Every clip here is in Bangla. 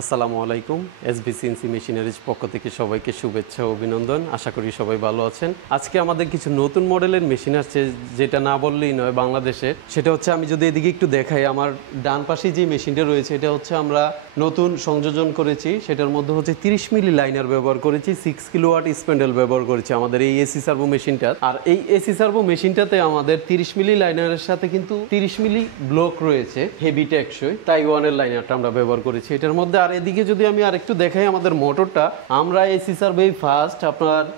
আসসালামু আলাইকুম। এসবিসিএনসি মেশিনারিজ পক্ষ থেকে সবাইকে শুভেচ্ছা ও অভিনন্দন। আশা করি সবাই ভালো আছেন। আজকে আমাদের কিছু নতুন মডেলের মেশিন আসছে, যেটা না বললেই নয় বাংলাদেশে। সেটা হচ্ছে, আমি যদি এদিকে একটু দেখাই, আমার ডান পাশে যে মেশিনটা রয়েছে এটা হচ্ছে আমরা নতুন সংযোজন করেছি। সেটার মধ্যে হচ্ছে 30 মিলি লাইনার ব্যবহার করেছি, 6 কিলোওয়াট স্প্যান্ডেল ব্যবহার করেছি আমাদের এই এসি সার্ভো মেশিনটা। আর এই এসি সার্ভো মেশিনটাতে আমাদের 30 মিলি লাইনারের সাথে কিন্তু 30 মিলি ব্লক রয়েছে, হেভি টেকসই তাইওয়ানের লাইনারটা আমরা ব্যবহার করেছি এটার মধ্যে। আর এদিকে যদি আমি আরেকটু দেখাই আমাদের মোটরটা, আমরা এসি সার্ভে ফার্স্ট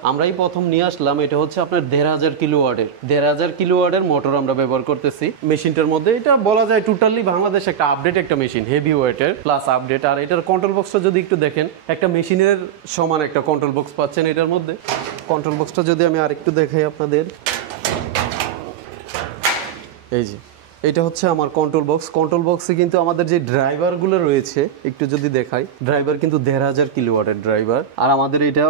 আমরাই প্রথম নিয়ে আসলাম। এটা হচ্ছে আপনার 1500 কিলোওয়াটের মোটর আমরা ব্যবহার করতেছি মেশিনটার মধ্যে। এটা বলা যায় টোটালি বাংলাদেশ একটা আপডেট একটা মেশিন, হেভি ওয়েটের প্লাস আপডেট। আর এটার কন্ট্রোল বক্সটা যদি একটু দেখেন, একটা মেশিনের সমান একটা কন্ট্রোল বক্স পাচ্ছেন এটার মধ্যে। কন্ট্রোল বক্সটা যদি আমি আরেকটু দেখাই আপনাদের, এই যে এটা হচ্ছে আমার কন্ট্রোল বক্স। কন্ট্রোল বক্সে কিন্তু আমাদের যে ড্রাইভারগুলো রয়েছে একটু যদি দেখাই, ড্রাইভার কিন্তু 1500 কিলোওয়াটের ড্রাইভার। আর আমাদের এটা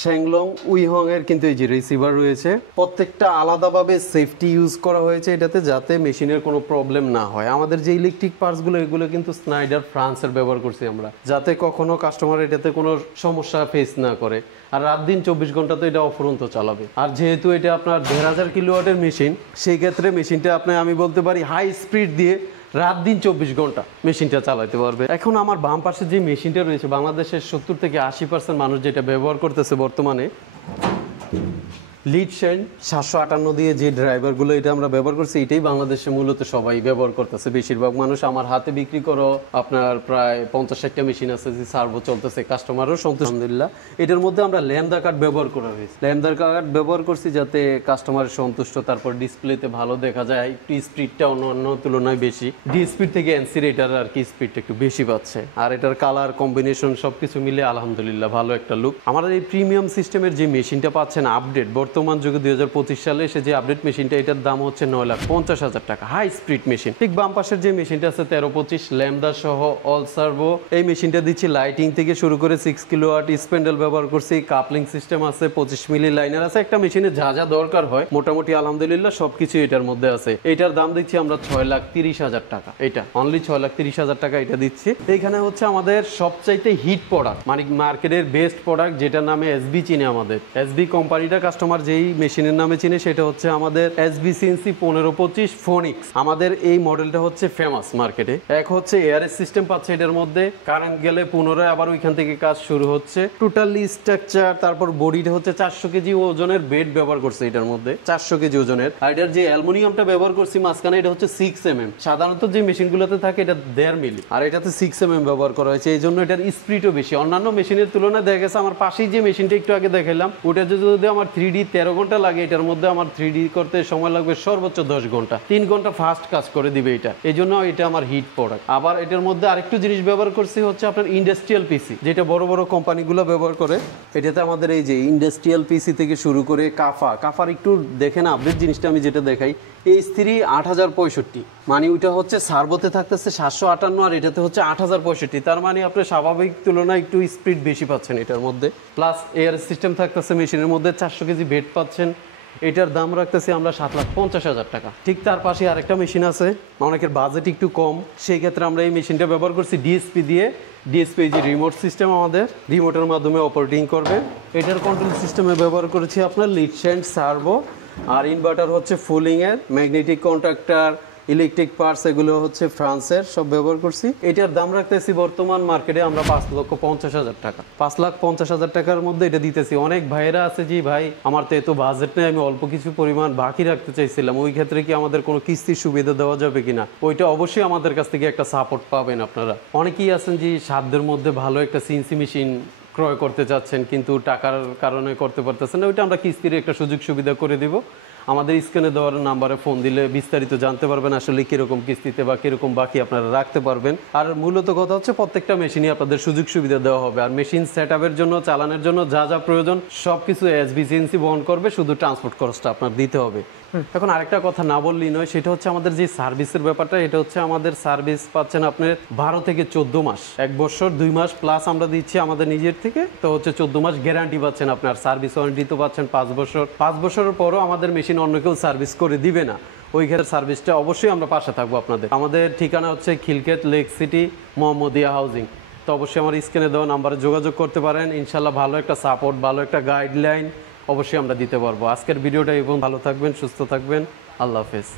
শ্যাংলং উইহং এর কিন্তু এই যে রিসিভার রয়েছে, প্রত্যেকটা আলাদাভাবে সেফটি ইউজ করা হয়েছে এটাতে, যাতে মেশিনের কোনো প্রবলেম না হয়। আমাদের যে ইলেকট্রিক পার্টসগুলো এগুলো কিন্তু স্নাইডার ফ্রান্সের ব্যবহার করছি আমরা, যাতে কখনো কাস্টমার এটাতে কোনো সমস্যা ফেস না করে। আর রাত দিন 24 ঘন্টা তো এটা অফুরন্ত চালাবে। আর যেহেতু এটা আপনার 1500 কিলোওয়াটের মেশিন, সেই ক্ষেত্রে মেশিনটা আমি বলতে পারি হাই স্পিড দিয়ে রাত দিন 24 ঘন্টা মেশিনটা চালাতে পারবে। এখন আমার বাম পাশে যে মেশিনটা রয়েছে, বাংলাদেশের 70 থেকে 80% মানুষ যেটা ব্যবহার করতেছে বর্তমানে, লিড শাইন 758 দিয়ে যে ড্রাইভারগুলো এটা আমরা ব্যবহার করছি, এটাই বাংলাদেশে মূলত সবাই ব্যবহার করতেছে। বেশিরভাগ মানুষ আমার হাতে বিক্রি করো আপনার প্রায় 50-60টা মেশিন আছে যে সার্ভো চলতেছে, কাস্টমারও সন্তুষ্ট আলহামদুলিল্লাহ। এটার মধ্যে আমরা ল্যামদা কার্ড ব্যবহার করা হয়েছে, ল্যামদা কার্ড ব্যবহার করছি যাতে কাস্টমারের সন্তুষ্ট, তারপর ডিসপ্লেতে ভালো দেখা যায়, একটু স্পিডটা অন্য তুলনায় বেশি, ডি স্পিড থেকে এনসি রেটার আর কি স্পিডটা একটু বেশি পাচ্ছে। আর এটার কালার কম্বিনেশন সবকিছু মিলে আলহামদুলিল্লাহ ভালো একটা লুক। আমাদের এই প্রিমিয়াম সিস্টেমের যে মেশিনটা পাচ্ছেন আপডেট, বর্তমান যুগে 2025 সালে এসে যে আপডেট মেশিনটা, এটার দাম হচ্ছে 9,50,000 টাকা, হাই স্পিড মেশিন। ঠিক বাম পাশের যে মেশিনটা আছে 1325 ল্যামদা সহ অল সার্ভো, এই মেশিনটা দিচ্ছি লাইটিং থেকে শুরু করে 6 কিলোওয়াট স্প্যান্ডেল ব্যবহার করছি, কাপলিং সিস্টেম আছে, 25 মিলি লাইনার আছে। একটা মেশিনে যা যা দরকার হয় মোটামুটি আলহামদুলিল্লাহ সবকিছু এটার মধ্যে আছে। এটার দাম দিচ্ছি আমরা 6,30,000 টাকা, এটা অনলি 6,30,000 টাকা এটা দিচ্ছি। এইখানে হচ্ছে আমাদের সবচাইতে হিট প্রোডাক্ট, মানে মার্কেটের বেস্ট প্রোডাক্ট, যেটার নামে এসবি চিনে আমাদের, এসবি কোম্পানিটা কাস্টমার যেই মেশিনের নামে চিনে, সেটা হচ্ছে আমাদের এসবিসিএনসি 1525 ফোনিক্স। আমাদের এই মডেলটা হচ্ছে ফেমাস মার্কেটে। এক হচ্ছে এয়ারএস সিস্টেম পাচ্ছে এটার মধ্যে, কারেন্ট গেলে পুনরায় আবার ওইখান থেকে কাজ শুরু হচ্ছে। টোটালি স্ট্রাকচার, তারপর বডিটা হচ্ছে 400 কেজি ওজনের বেড ব্যবহার করছে এটার মধ্যে, 400 কেজি ওজনের। আর এটার যে অ্যালুমিনিয়ামটা ব্যবহার করছি মাঝখানে, এটা হচ্ছে 6mm। সাধারণত যে মেশিনগুলোতে থাকে এটা 1.5 মিলি, আর এটাতে 6mm ব্যবহার করা হয়েছে, এই জন্য এটার স্পিডও বেশি। অন্যান্য মেশিনের তুলনায় দেখা গেছে, আমার পাশেই যে মেশিনটা একটু আগে দেখালাম, ওটা যদি আমার 3D 13 ঘন্টা লাগে, এটার মধ্যে আমার 3D করতে সময় লাগবে সর্বোচ্চ 10 ঘন্টা, 3 ঘন্টা ফাস্ট কাজ করে দিবে এটা। এই জন্য এটা আমার হিট প্রোডাক্ট। আবার এটার মধ্যে আরেকটু জিনিস ব্যবহার করছি হচ্ছে আপনার ইন্ডাস্ট্রিয়াল পিসি, যেটা বড় বড় কোম্পানিগুলো ব্যবহার করে। এটাতে আমাদের এই যে ইন্ডাস্ট্রিয়াল পিসি থেকে শুরু করে কাফার একটু দেখেন আপডেট জিনিসটা আমি যেটা দেখাই, H3 8065, মানে ওইটা হচ্ছে সার্ভোতে থাকতেছে 758 আর এটাতে হচ্ছে 8065। তার মানে আপনি স্বাভাবিক তুলনায় একটু স্পিড বেশি পাচ্ছেন এটার মধ্যে। প্লাস এয়ার সিস্টেম থাকতেছে মেশিনের মধ্যে, 400 কেজি বেড পাচ্ছেন। এটার দাম রাখতেছি আমরা 7,50,000 টাকা। ঠিক তার পাশে আরেকটা মেশিন আছে, অনেকের বাজেট একটু কম, সেই ক্ষেত্রে আমরা এই মেশিনটা ব্যবহার করছি ডিএসপি দিয়ে। ডিএসপি যে রিমোট সিস্টেম, আমাদের রিমোটের মাধ্যমে অপারেটিং করবে। এটার কন্ট্রোল সিস্টেমে ব্যবহার করেছি আপনার লিড শ্যান্ড সার্ভো, আর ইনভার্টার হচ্ছে ফুলিংয়ের, ম্যাগনেটিক কন্ট্রাক্টর, ইলেকট্রিক পার্টস এগুলো হচ্ছে ফ্রান্সের, সব ব্যবহার করছি। এটার দাম রাখতেছি বর্তমান মার্কেটে আমরা 5,50,000 টাকা, 5,50,000 টাকার মধ্যে এটা দিতেছি। অনেক ভাইয়েরা আছে যে ভাই আমার তো এত বাজেট নেই, আমি অল্প কিছু পরিমাণ বাকি রাখতে চাইছিলাম, ওই ক্ষেত্রে কি আমাদের কোনো কিস্তির সুবিধা দেওয়া যাবে কিনা, ওইটা অবশ্যই আমাদের কাছ থেকে একটা সাপোর্ট পাবেন আপনারা। অনেকেই আছেন যে সাধ্যের মধ্যে ভালো একটা সিএনসি মেশিন ক্রয় করতে চাচ্ছেন, কিন্তু টাকার কারণে করতে পারতেছেন না, ওইটা আমরা কিস্তির একটা সুযোগ সুবিধা করে দিব। আমাদের স্ক্রিনে দেওয়ার নাম্বারে ফোন দিলে বিস্তারিত জানতে পারবেন আসলে কিরকম কিস্তিতে বা কিরকম বাকি আপনারা রাখতে পারবেন। আর মূলত কথা হচ্ছে প্রত্যেকটা মেশিনই আপনাদের সুযোগ সুবিধা দেওয়া হবে। আর মেশিন সেট আপের জন্য, চালানোর জন্য যা যা প্রয়োজন সবকিছু এসবিসিএনসি বহন করবে, শুধু ট্রান্সপোর্ট খরচটা আপনার দিতে হবে। এখন আরেকটা কথা না বললেই নয়, সেটা হচ্ছে আমাদের যে সার্ভিসের ব্যাপারটা, এটা হচ্ছে আমাদের সার্ভিস পাচ্ছেন আপনার 12 থেকে 14 মাস, 1 বছর 2 মাস প্লাস আমরা দিচ্ছি আমাদের নিজের থেকে, তো হচ্ছে 14 মাস গ্যারান্টি পাচ্ছেন আপনার। সার্ভিস ওয়ারেন্টি তো পাচ্ছেন 5 বছর। 5 বছরের পরও আমাদের মেশিন অন্য কেউ সার্ভিস করে দিবে না, ওই ক্ষেত্রে সার্ভিসটা অবশ্যই আমরা পাশে থাকবো আপনাদের। আমাদের ঠিকানা হচ্ছে Khilkhet lake city Mohammadia housing, তো অবশ্যই আমার স্ক্রিনে দেওয়া নাম্বারে যোগাযোগ করতে পারেন। ইনশাল্লাহ ভালো একটা সাপোর্ট, ভালো একটা গাইডলাইন অবশ্যই আমরা দিতে পারবো। আজকের ভিডিওটা এবং ভালো থাকবেন, সুস্থ থাকবেন। আল্লাহ হাফেজ।